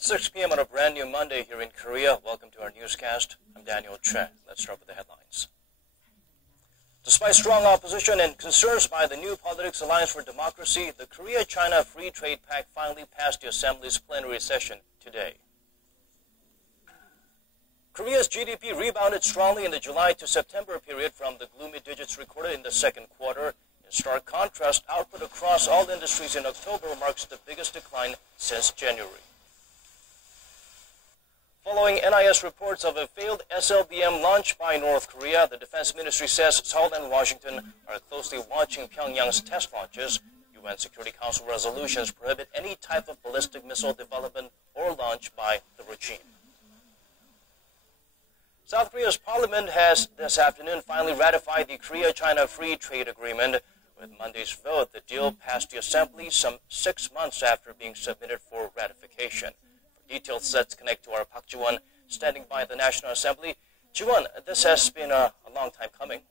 It's 6 p.m. on a brand new Monday here in Korea. Welcome to our newscast. I'm Daniel Chen. Let's start with the headlines. Despite strong opposition and concerns by the New Politics Alliance for Democracy, the Korea-China Free Trade Pact finally passed the Assembly's plenary session today. Korea's GDP rebounded strongly in the July to September period from the gloomy digits recorded in the second quarter. In stark contrast, output across all industries in October marks the biggest decline since January. Following NIS reports of a failed SLBM launch by North Korea, the Defense Ministry says Seoul and Washington are closely watching Pyongyang's test launches. UN Security Council resolutions prohibit any type of ballistic missile development or launch by the regime. South Korea's parliament has this afternoon finally ratified the Korea-China Free Trade Agreement. With Monday's vote, the deal passed the Assembly some 6 months after being submitted for ratification. For details, let's connect to our Park Ji-won, standing by the National Assembly. Ji-won, this has been a long time coming.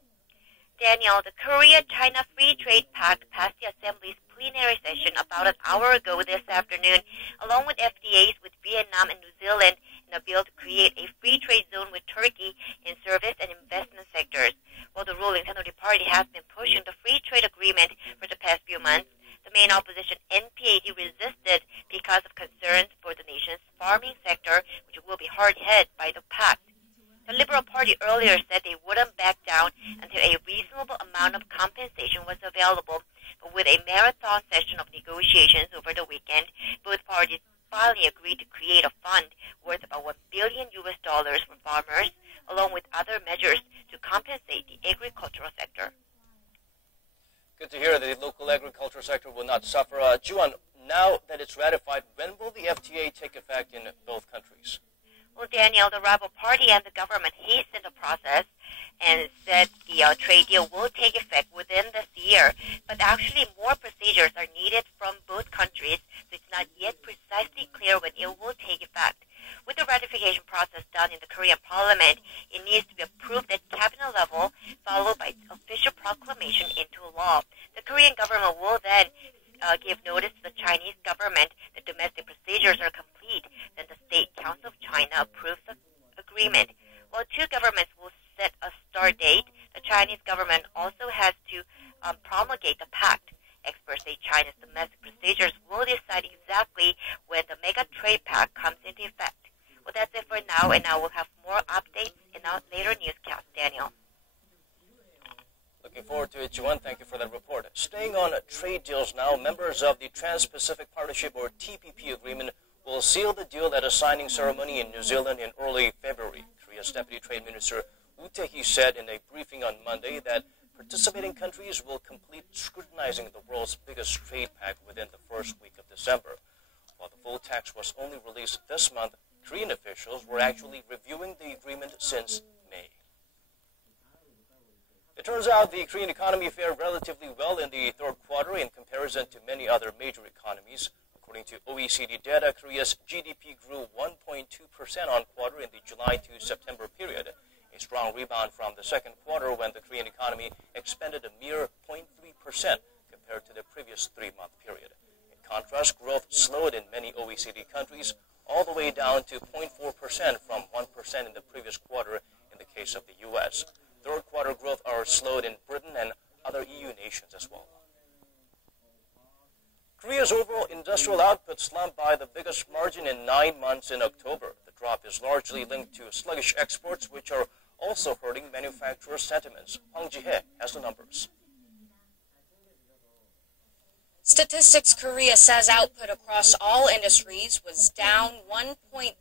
Daniel, the Korea-China Free Trade Pact passed the Assembly's plenary session about an hour ago this afternoon, along with FTAs with Vietnam and New Zealand, in a bill to create a free trade zone with Turkey in service and investment sectors. While the ruling Saenuri Party has been pushing the free trade agreement for the past few months, the main opposition NPAD resisted because of concerns for the nation's farming sector, which will be hard hit by the pact. The Liberal Party earlier said they wouldn't back down until a reasonable amount of compensation was available, but with a marathon session of negotiations over the weekend, both parties finally agreed to create a fund worth about $1 billion for farmers, along with other measures to compensate the agricultural sector. Good to hear that the local agriculture sector will not suffer. Ji-won, now that it's ratified, when will the FTA take effect in both countries? Well, Daniel, the rival party and the government hastened the process and said the trade deal will take effect within this year. But actually, more procedures are needed from both countries, so it's not yet precisely clear when it will take effect. With the ratification process done in the Korean parliament, it needs to be approved at cabinet level, followed by official proclamation into law. The Korean government will then give notice to the Chinese government that domestic procedures are complete. Then the State Council of China approves the agreement. While two governments will set a start date, the Chinese government also has to promulgate the pact. Experts say China's domestic procedures will decide exactly when the mega trade pact comes into effect. Well, that's it for now, and I will have more updates in our later newscast. Daniel. Looking forward to it, Ji-won. Thank you for that report. Staying on trade deals now, members of the Trans-Pacific Partnership, or TPP agreement, will seal the deal at a signing ceremony in New Zealand in early February. Korea's Deputy Trade Minister Woo Tae-hee said in a briefing on Monday that participating countries will complete scrutinizing the world's biggest trade pact within the first week of December. While the full text was only released this month, Korean officials were actually reviewing the agreement since May. It turns out the Korean economy fared relatively well in the third quarter in comparison to many other major economies. According to OECD data, Korea's GDP grew 1.2% on quarter in the July to September period, a strong rebound from the second quarter when the Korean economy expanded a mere 0.3% compared to the previous 3-month period. In contrast, growth slowed in many OECD countries, all the way down to 0.4% from 1% in the previous quarter in the case of the U.S. Third quarter growth are slowed in Britain and other EU nations as well. Korea's overall industrial output slumped by the biggest margin in 9 months in October. The drop is largely linked to sluggish exports, which are also hurting manufacturer sentiments. Hwang Ji-hye has the numbers. Statistics Korea says output across all industries was down 1.3%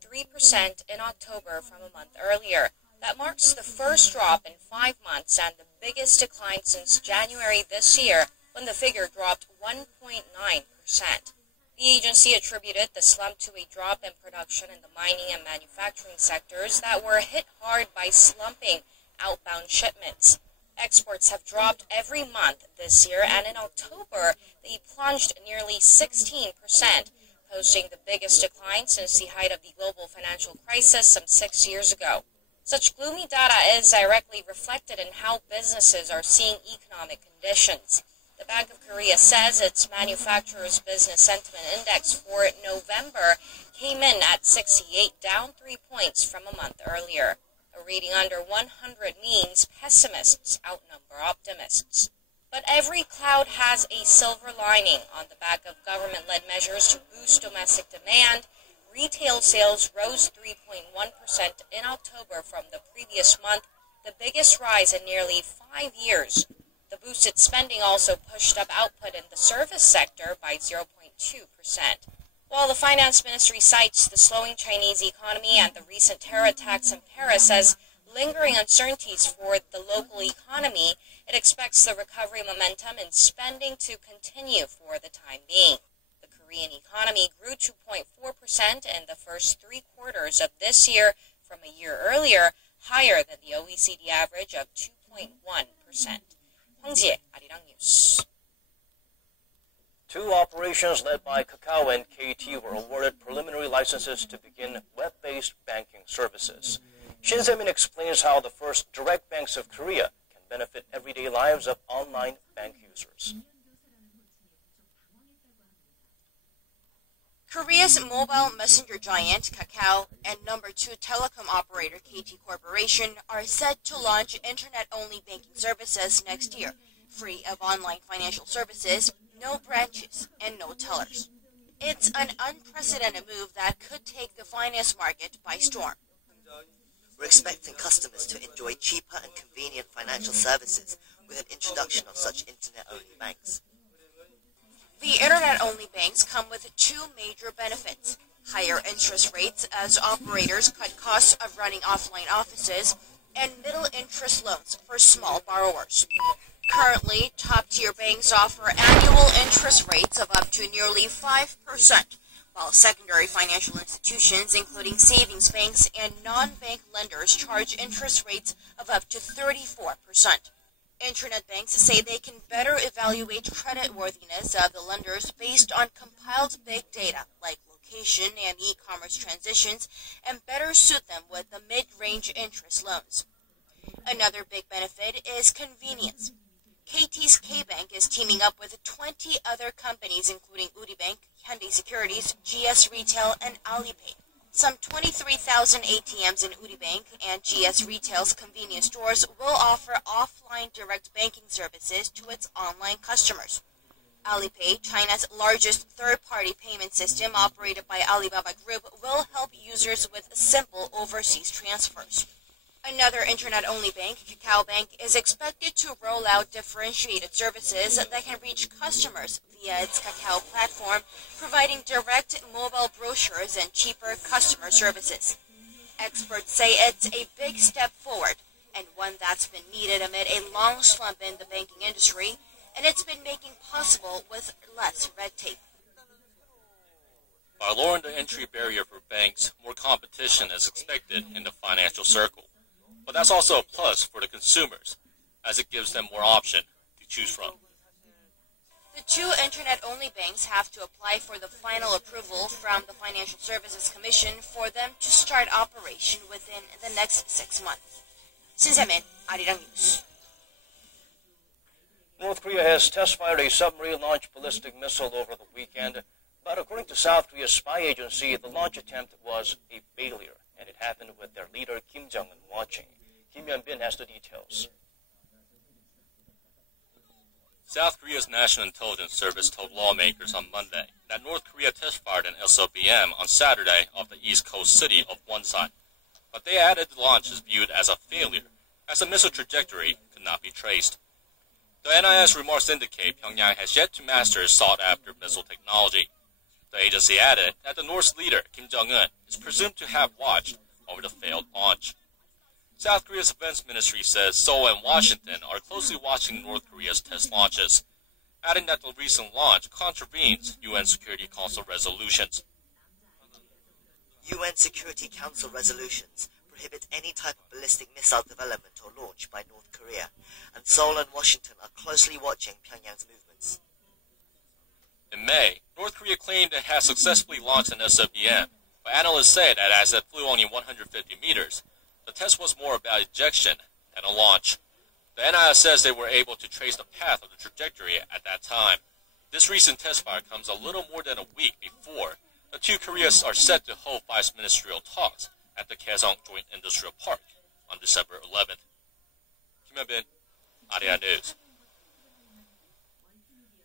in October from a month earlier. That marks the first drop in 5 months and the biggest decline since January this year, when the figure dropped 1.9%. The agency attributed the slump to a drop in production in the mining and manufacturing sectors that were hit hard by slumping outbound shipments. Exports have dropped every month this year, and in October, they plunged nearly 16%, posting the biggest decline since the height of the global financial crisis some 6 years ago. Such gloomy data is directly reflected in how businesses are seeing economic conditions. The Bank of Korea says its Manufacturers Business Sentiment Index for November came in at 68, down 3 points from a month earlier. A reading under 100 means pessimists outnumber optimists. But every cloud has a silver lining. On the back of government-led measures to boost domestic demand, retail sales rose 3.1% in October from the previous month, the biggest rise in nearly 5 years. The boosted spending also pushed up output in the service sector by 0.2%. While the finance ministry cites the slowing Chinese economy and the recent terror attacks in Paris as lingering uncertainties for the local economy, it expects the recovery momentum in spending to continue for the time being. The Korean economy grew 2.4% in the first 3 quarters of this year from a year earlier, higher than the OECD average of 2.1%. 황지혜, 아리랑 뉴스. 2 operations led by Kakao and KT were awarded preliminary licenses to begin web-based banking services. Shin Se-min explains how the first direct banks of Korea can benefit everyday lives of online bank users. Korea's mobile messenger giant, Kakao, and number 2 telecom operator, KT Corporation, are set to launch internet-only banking services next year, free of online financial services, no branches, and no tellers. It's an unprecedented move that could take the finance market by storm. We're expecting customers to enjoy cheaper and convenient financial services with an introduction of such internet-only banks. The internet-only banks come with 2 major benefits: higher interest rates as operators cut costs of running offline offices, and middle interest loans for small borrowers. Currently, top-tier banks offer annual interest rates of up to nearly 5%, while secondary financial institutions, including savings banks and non-bank lenders, charge interest rates of up to 34%. Internet banks say they can better evaluate creditworthiness of the lenders based on compiled big data like location and e-commerce transitions, and better suit them with the mid-range interest loans. Another big benefit is convenience. KT's K-Bank is teaming up with 20 other companies including Uribank, Hyundai Securities, GS Retail, and Alipay. Some 23,000 ATMs in Uribank and GS Retail's convenience stores will offer offline direct banking services to its online customers. Alipay, China's largest third-party payment system operated by Alibaba Group, will help users with simple overseas transfers. Another internet-only bank, Kakao Bank, is expected to roll out differentiated services that can reach customers via its Kakao platform, providing direct mobile brochures and cheaper customer services. Experts say it's a big step forward, and one that's been needed amid a long slump in the banking industry, and it's been making possible with less red tape. By lowering the entry barrier for banks, more competition is expected in the financial circle. But that's also a plus for the consumers, as it gives them more option to choose from. The 2 internet-only banks have to apply for the final approval from the Financial Services Commission for them to start operation within the next 6 months. Shin Se-min, 아리랑 뉴스. North Korea has test-fired a submarine-launched ballistic missile over the weekend, but according to South Korea's spy agency, the launch attempt was a failure, and it happened with their leader Kim Jong-un watching. Kim Hyun-bin has the details. South Korea's National Intelligence Service told lawmakers on Monday that North Korea test-fired an SLBM on Saturday off the east coast city of Wonsan. But they added the launch is viewed as a failure, as the missile trajectory could not be traced. The NIS remarks indicate Pyongyang has yet to master its sought-after missile technology. The agency added that the North's leader, Kim Jong-un, is presumed to have watched over the failed launch. South Korea's Defense Ministry says Seoul and Washington are closely watching North Korea's test launches, adding that the recent launch contravenes UN Security Council resolutions. UN Security Council resolutions prohibit any type of ballistic missile development or launch by North Korea, and Seoul and Washington are closely watching Pyongyang's movements. In May, North Korea claimed it had successfully launched an SLBM, but analysts say that as it flew only 150 meters, the test was more about ejection than a launch. The NIS says they were able to trace the path of the trajectory at that time. This recent test fire comes a little more than a week before the two Koreas are set to hold vice ministerial talks at the Kaesong Joint Industrial Park on December 11th. Kim Hyun-bin, Arirang News.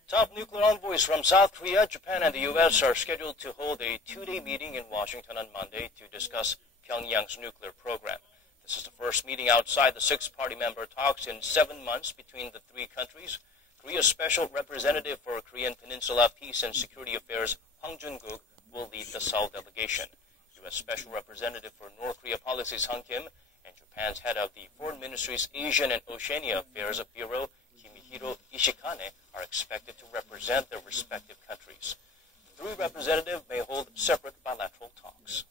Top nuclear envoys from South Korea, Japan, and the U.S. are scheduled to hold a two-day meeting in Washington on Monday to discuss Pyongyang's nuclear program. This is the first meeting outside the six-party member talks in 7 months between the three countries. Korea's Special Representative for Korean Peninsula Peace and Security Affairs, Hwang Jun-guk, will lead the Seoul delegation. U.S. Special Representative for North Korea Policy, Sung Kim, and Japan's head of the Foreign Ministry's Asian and Oceania Affairs Bureau, Kimihiro Ishikane, are expected to represent their respective countries. The three representatives may hold separate bilateral talks.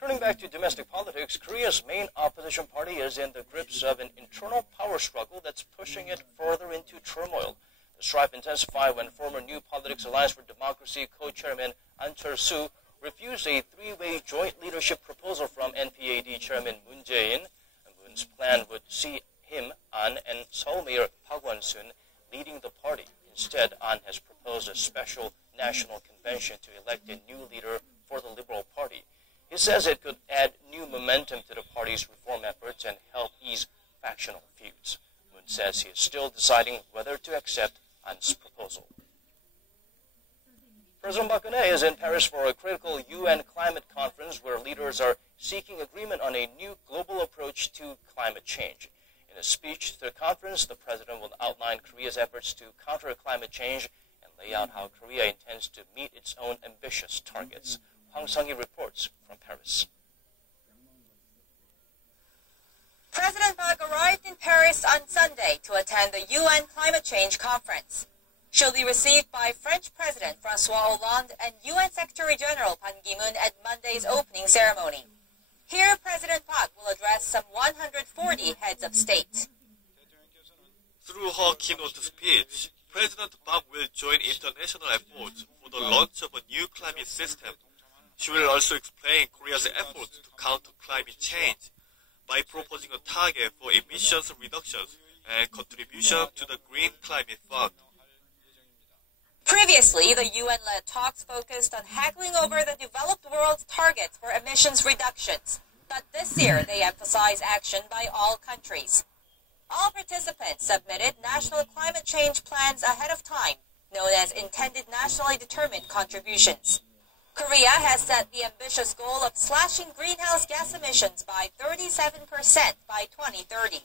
Turning back to domestic politics, Korea's main opposition party is in the grips of an internal power struggle that's pushing it further into turmoil. The strife intensified when former New Politics Alliance for Democracy co-chairman An Cheol-soo refused a three-way joint leadership proposal from NPAD chairman Moon Jae-in. Moon's plan would see him, An, and Seoul Mayor Park Won-soon leading the party. Instead, An has proposed a special national convention to elect a new leader for the Liberal Party. He says it could add new momentum to the party's reform efforts and help ease factional feuds. Moon says he is still deciding whether to accept An's proposal. President Park Geun-hye is in Paris for a critical UN climate conference where leaders are seeking agreement on a new global approach to climate change. In a speech to the conference, the president will outline Korea's efforts to counter climate change and lay out how Korea intends to meet its own ambitious targets. Hwang Sung-hee reports from Paris. President Park arrived in Paris on Sunday to attend the UN Climate Change Conference. She'll be received by French President François Hollande and UN Secretary General Ban Ki-moon at Monday's opening ceremony. Here, President Park will address some 140 heads of state. Through her keynote speech, President Park will join international efforts for the launch of a new climate system. She will also explain Korea's efforts to counter climate change by proposing a target for emissions reductions and contribution to the Green Climate Fund. Previously, the UN-led talks focused on haggling over the developed world's targets for emissions reductions. But this year, they emphasize action by all countries. All participants submitted national climate change plans ahead of time, known as intended nationally determined contributions. Korea has set the ambitious goal of slashing greenhouse gas emissions by 37% by 2030.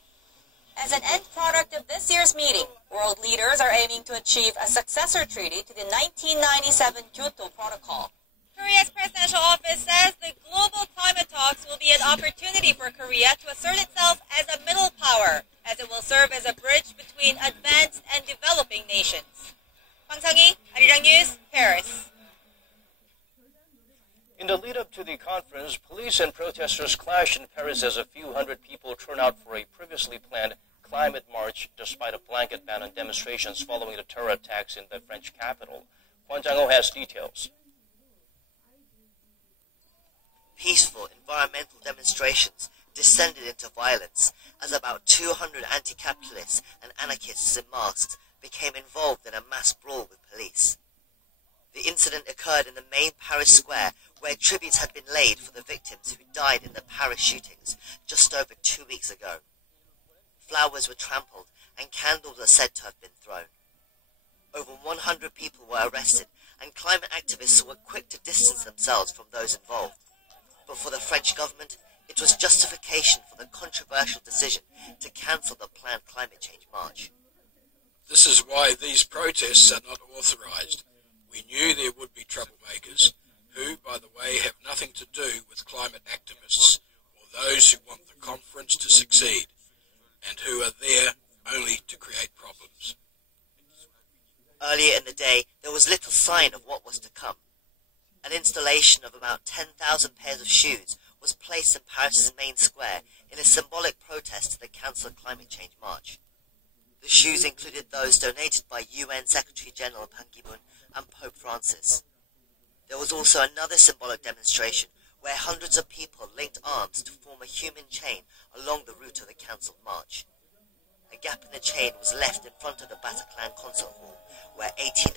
As an end product of this year's meeting, world leaders are aiming to achieve a successor treaty to the 1997 Kyoto Protocol. Korea's presidential office says the global climate talks will be an opportunity for Korea to assert itself as a middle power, as it will serve as a bridge between advanced and developing nations. Hwang Sung-hee, Arirang News, Paris. In the lead-up to the conference, police and protesters clashed in Paris as a few hundred people turned out for a previously planned climate march despite a blanket ban on demonstrations following the terror attacks in the French capital. Kwon Jang-ho has details. Peaceful environmental demonstrations descended into violence as about 200 anti-capitalists and anarchists in masks became involved in a mass brawl with police. The incident occurred in the main Paris square where tributes had been laid for the victims who died in the Paris shootings just over 2 weeks ago. Flowers were trampled and candles are said to have been thrown. Over 100 people were arrested and climate activists were quick to distance themselves from those involved. But for the French government, it was justification for the controversial decision to cancel the planned climate change march. This is why these protests are not authorised. We knew there would be troublemakers who, by the way, have nothing to do with climate activists or those who want the conference to succeed and who are there only to create problems. Earlier in the day, there was little sign of what was to come. An installation of about 10,000 pairs of shoes was placed in Paris's main square in a symbolic protest to the cancelled climate change march. The shoes included those donated by UN Secretary General Ban Ki-moon and Pope Francis. There was also another symbolic demonstration where hundreds of people linked arms to form a human chain along the route of the cancelled march. A gap in the chain was left in front of the Bataclan concert hall, where 89